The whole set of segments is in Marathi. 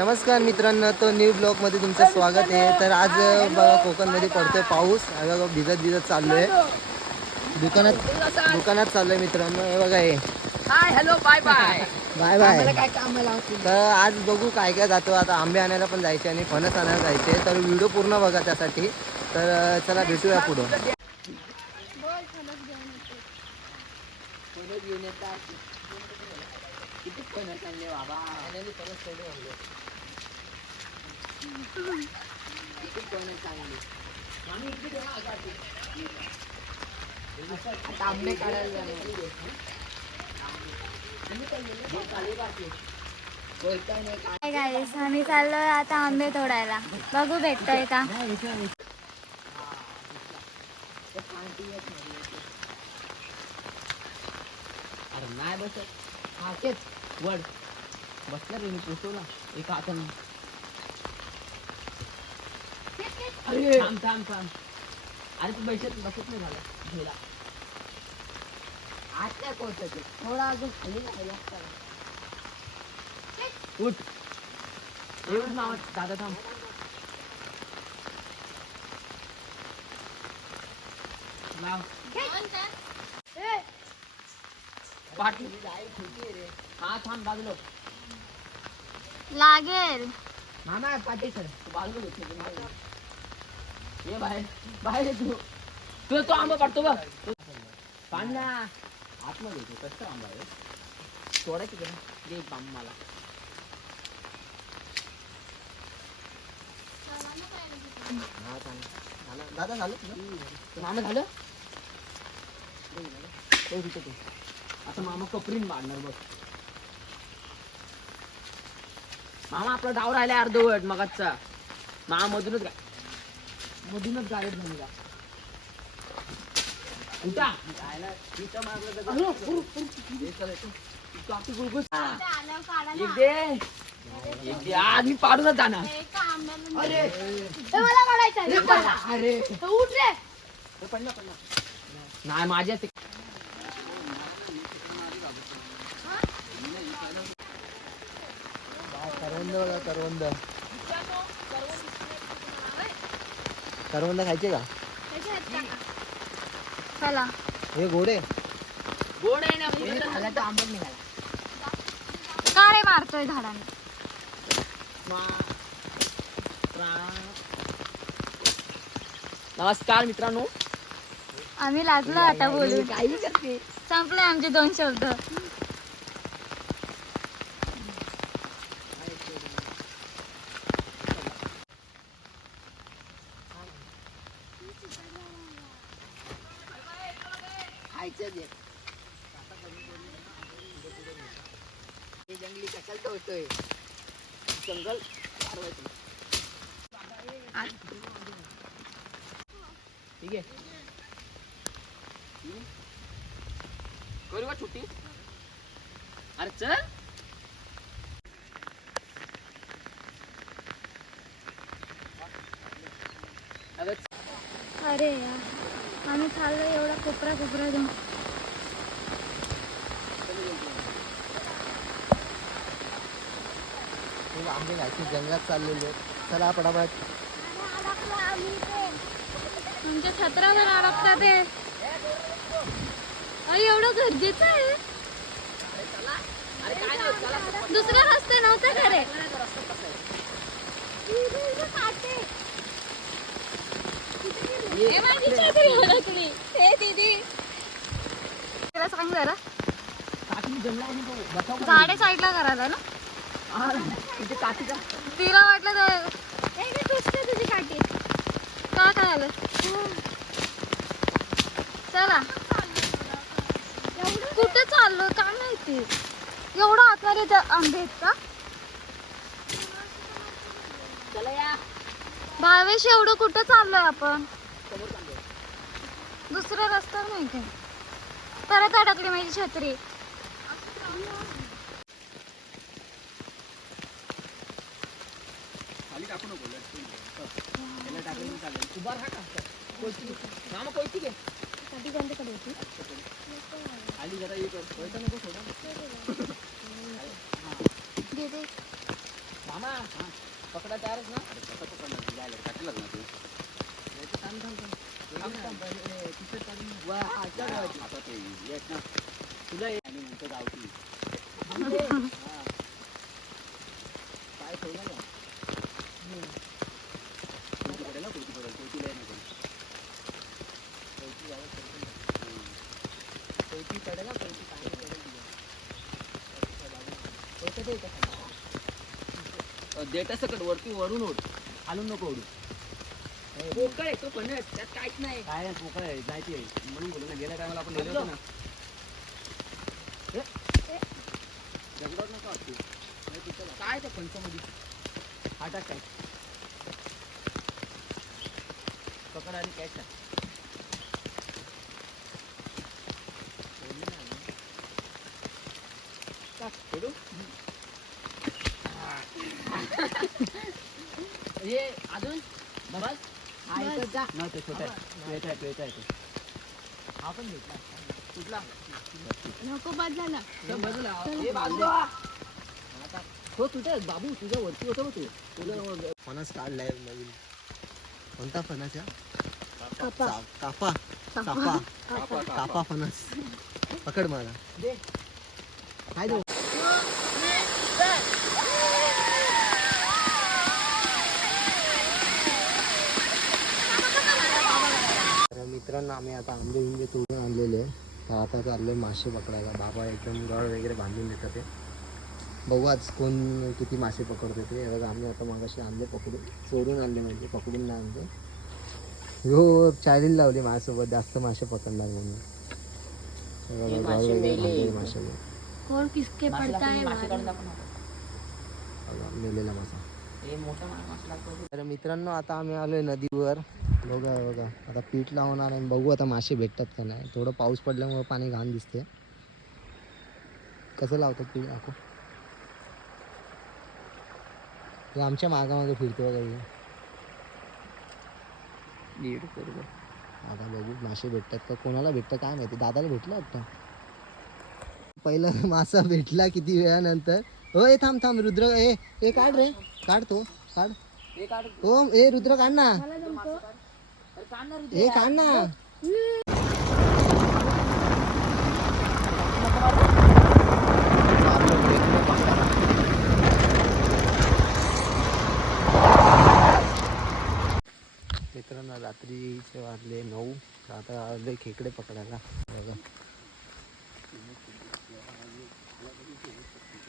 नमस्कार मित्रांनो तो न्यू ब्लॉगमध्ये तुमचं स्वागत आहे. तर आज बघा कोकणमध्ये पडतोय पाऊस. बघा भिजत भिजत चाललोय. दुकानात दुकानात चाललोय मित्रांनो. हे बघा हे. Hi hello bye bye bye bye तर आज बघू काय काय जातो. आता आंबे आणायला पण जायचे आणि फणस आणायला जायचे. तर व्हिडिओ पूर्ण बघा त्यासाठी. तर चला भेटूया पुढं. किती फणस आणले बाबा किती फणस आणले आम्ही इकडे घेऊन काढायला गाईस आम्ही चाललोय आता आंबे तोडायला. बघू भेटतोय का? नाही. नाही बसत. वड. बसला रे मी पोचवला एका हाताने. अरे थांब थांब थांब. अरे तू बसत नाही मला घ्यायला. आज काय पोहोचत थोडा अजून खाली राहिला असता ना. उठ. एवढं नाव दादा थांब. लाव. पाठी हा थांब बाजूला लागेल मामा पाठी सर बाजूला घेतली ये बाहेर बाहेर ये तू तू तो आंबा पाडतो बघ पाड आतमध्ये येतो कसं आंबा आहे सोडायची का दे आंबा मला हा, चालेल. दादा झालं मामा झालं ते ते. आता मामा कपरीन मारणार बघ. मामा आपला डाव राहिला अर्धवट मगाचा. मामा मधूनच गा मधूनच गायब झाली का उठा. अरे, उर, उर. चल, येतो. तू आपली गुळगुळ. एक दे. एक दे. आज मी पाडूनच जाणार. अरे. हे पडला. अरे पडला. नाही माझ्या ते करवंद बघा करवंद. करवंद खायचे का? चला. हे घोडे गोड आहे ना तर आंबट निघाला. मारतोय झाडाने? नमस्कार मित्रांनो. आम्ही लागलो आता बोलून. काही करते. संपले आमचे दोन शब्द. ठीक आहे. हम्म. करू का छुट्टी अरे चल. अगं अरे यार आम्ही चाललो एवढा कोपरा कोपरा घेऊन खूप आंबे खायचे जंगलात चाललेले चला पटापट. तुमच्या छत्रावर अडकता ते अरे एवढं गरजेचं आहे? दुसरा रस्ता नव्हता का रे? ए, माझी छत्री अडकली. ए, दीदी. तिला सांग जरा? झाडे साईडला करायला ना तिला वाटलं तर तुझी काठी का काय आलं चला कुठे चाललो काय माहिती त्या आंबे आहेत का चला या. भावेश एवढं कुठं चाललोय आपण. दुसरा रस्ता नाही काय परत अडकली माझी छत्री. खाली टाकू मामा कोयती घे खाली जरा ये कर कोयता नको सोडा दीदी मामा पकडा तयारच ना थांब, थांब, थांब. t-shirt काढून. वा, अच्छा, अच्छा. तुला हे- म्हणजे, हा. पाय ठेवला का? चौथी जागा चौथी जागा. चौथी पडेल ना, चौथी पाणी पडेल तुझ्या. चौथं दे इथं खाली. देटा सकट वरती वरून ओढ. खालून नको ओढू. पोकळ आहे तो पण त्यात काहीच नाही. काय पोकळ आहे जायची आहे. म्हणून बोलू ना गेल्या टायमाला आपण गेलो होतो ना. जंगलात नका वाटते. काय त्या पंचामध्ये हा टाक काय? पकड आणि कॅच टाक टाक? हे अजून? बस हा इथं जा. नाही ते छोटा आहे. तो याचा आहे तो याचा आहे तो. हा पण भेटला. कुठला नको बाद झाला चल. बाजूला हे बाजूला हो तुझ्या बाबू तुझ्या वरती होतं बघ तू. तुझ्या फणस काढलाय नवीन. कोणता फणस या? कापा. कापा. कापा. कापा. फणस. पकड मला. दे. काय देऊ तर मित्रांनो आम्ही आता आंबे बिंबे तोडून आणलेले आहे. तर आता चाललोय मासे पकडायला. बाबा एकदम गळ वगैरे बांधून देतात ते. बघू आज कोण किती मासे पकडते ते. हे बघा आम्ही आता मागाशी आणले पकडून. चोरून आणले म्हणजे पकडून नाही आणले. हो चॅलेंज लावली माझ्यासोबत. जास्त मासे पकडणार म्हणून. मासे किसके पडता है मेलेला तर मित्रांनो आता आम्ही आलोय नदीवर. बघा बघा. आता पीठ लावणार आणि बघू आता मासे भेटतात का नाही. थोडं पाऊस पडल्यामुळे पाणी घाण दिसते. कसं लावतात पीठ? दाखव. हे आमच्या मागामागे फिरतो बघा हे. आता बघू मासे भेटतात का कोणाला भेटतं काय माहिती. दादाला भेटलं वाटतं. पहिला मासा भेटला किती वेळानंतर. हो ए थांब थांब रुद्र ए ए काढ रे. काढ तो काढ. हे काढ. हो ए रुद्र काढ ना. अरे काढ ना. मित्रांनो रात्रीचे वाजले नऊ. आता आले खेकडे पकडायला. बघा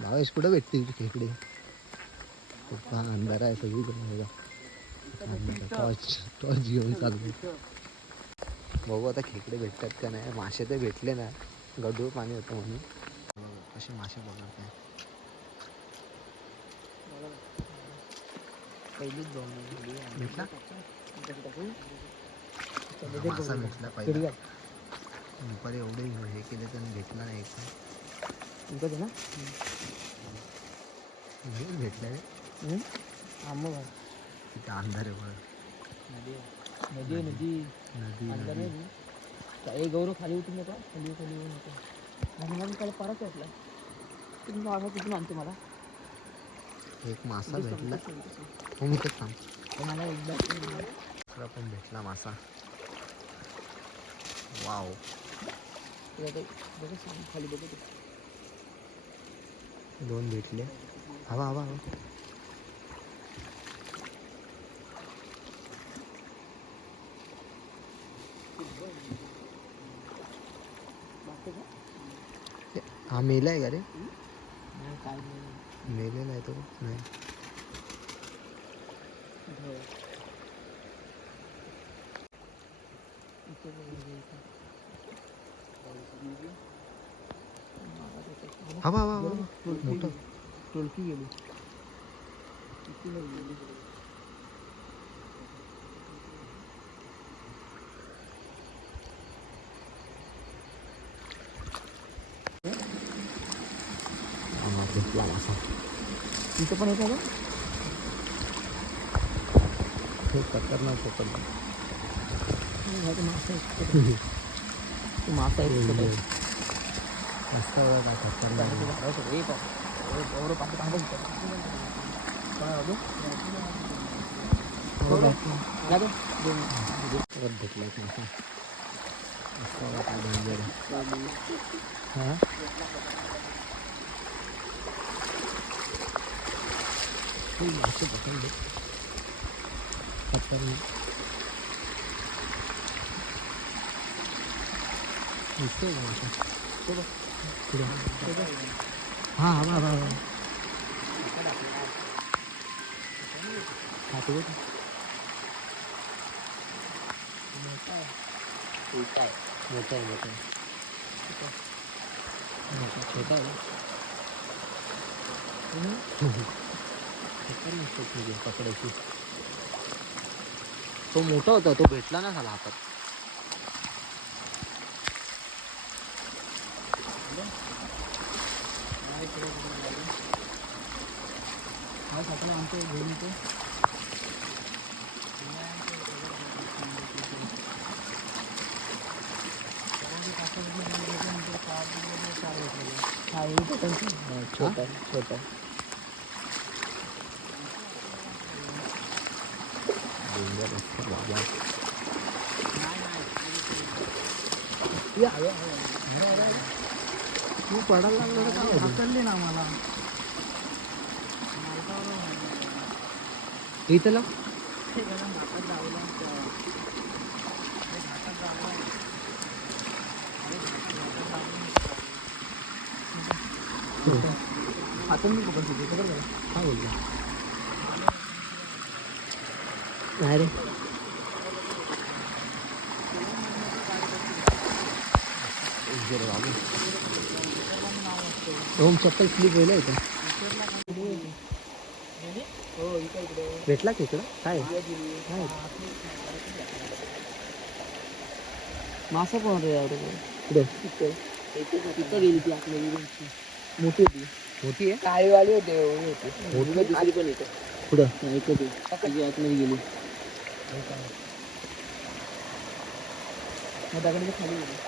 भावेश कुठं भेटतील खेकडे? खूप अंधार आहे सगळीकडे बघा. टॉर्च टॉर्च घेऊन चाललो बघू आता खेकडे भेटतात का नाही. मासे तर भेटले ना. गडूळ पाणी होतं म्हणून. कसे मासे बघणार काय. पहिलीच. भेटला? मासा भेटला दुपारी एवढे हे केले तर भेटला नाही. भेटला रे. आंबा अंधार आहे बघ. नदी आहे. नदी नदी। नदी अंदर नदी। ती. ए गौरव खाली उतरू नका खाली खाली येऊ नका आणि मग त्याला परत वाटला तुम्ही मागा कुठून आणतो मला? एक मासा भेटला. हो मी तर थांब तर मला एकदा दुसरा पण भेटला मासा। वाव तुला ते बघ सांग, खाली बघ दोन भेटले। हवा हवा हवा। हा मेला आहे का रे? मेलेला आहे तो? नाही. ढग. इथे बघ, हे इथे. मागात येते. हवा हवा हवा गेली, टोलकी मोठं गेली. टोलकी गेली किती लोक गेली हा भेटला मासा तिथं पण येतं का हे खतरनाक पकडला हा, तो मासा आहे. तो मासा आहे तिथं काही. मस्त बघा खतरनाक हे पाहू. हे गौरव पाहतो, पाहतो तिथं. परत भेटला एक मासा. मस्त वाटलं danger आहे. हा? हे मासे पकडले. पकडले. दिसतोय का मासा? पुढे. हा हा हा हा हा तो बघ. मोठा आहे मोठा आहे मोठा आहे मोठा छोटा आहे पकड नसतो तुझे पकडायची तो मोठा होता तो भेटला ना झाला हातात. आमचं घेऊन येतो छोटा छोटा. तू पडायला लागलं का पकडली ना मला इथं लाव आता मी पकडतो ते पकड जरा. काय बोलतो नाही रे ओम चप्पल स्लीप होईल इथं भेटला की इकडं? काय? काय? मासा कोण रे एवढं कुठे तिथं गेली ती आपल्या मोठी होती. मोठी आहे? काळीवाली होते होती मोठी. दुसरी पण येते कुठं? इकडे ती. आतमध्ये गेली. दगडाच्या खाली गेली. हे इथं हा?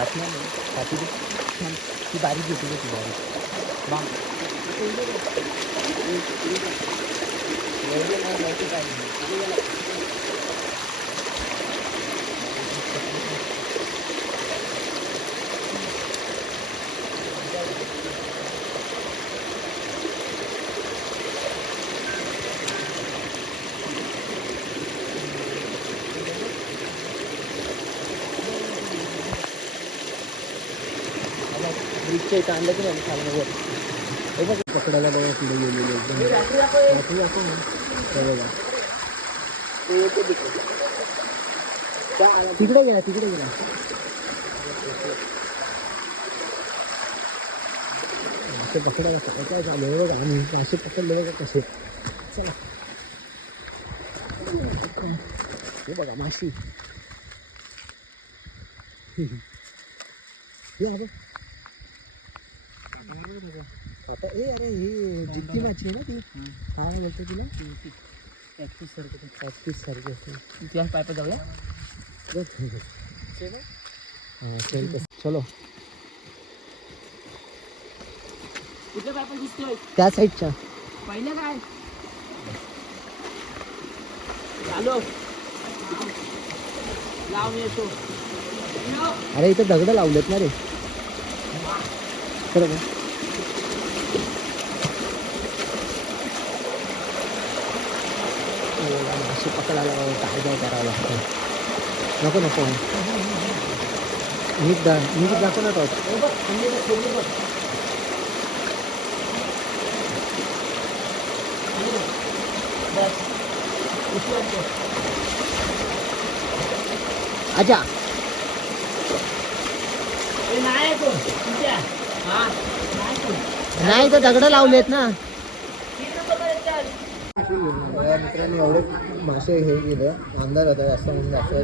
बाकी ते बेकार नाही दे ती बारीक घेते ती बारीक. बाम काय नाही. ब्रिजच्या इथं आणलं की नाही खालनं हे बघ पकडायला बघा पुढे गेलेले एकदम रात्री दाखव ना. हे बघा ते येते तिकडे. त्या आला तिकडे गेला तिकडे गेला मासे पकडायला काय काय चालू आहे बघा आम्ही मासे पकडले बघा कसे चला हे बघा माशी हे अरे आता ए अरे हे जिद्दी माची आहे ना ती. हा बोलतो तुला? प्रॅक्टिस सारखं प्रॅक्टिस सारखी असते त्या पायपा जाऊया चल. कुठल्या पायपा दिसतोय? त्या साईडच्या. पहिलं काय? चालो. लावून येतो. अरे इथे दगड लावलेत ना रे. खरं का? पकडायला काय काय करावं लागतं. नको नको. नीट दा नीट दाखव ना टॉच अच्छा नाही तर दगड लावलेत ना. मित्रांनी एवढे मासे हे केले अंदाज होता जास्त म्हणजे जास्त